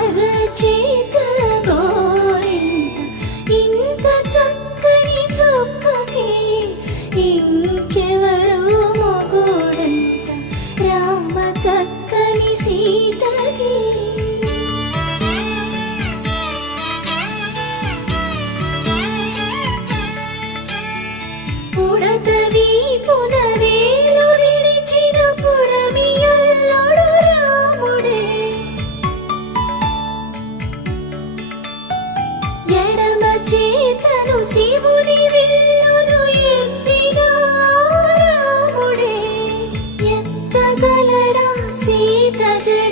అరచేత గోరింట ఇంత చక్కని చుక్కకి ఇంకెవరు మొగుడంట రామ చక్కని సీతకి. ఉడతవి పునవేలు విడిచిన పుడమియల్లుడు రాముడే ఎడమ చేతను శివుని విల్లును ఎత్తిన రాముడే ఎత్తగలడా సీత జడ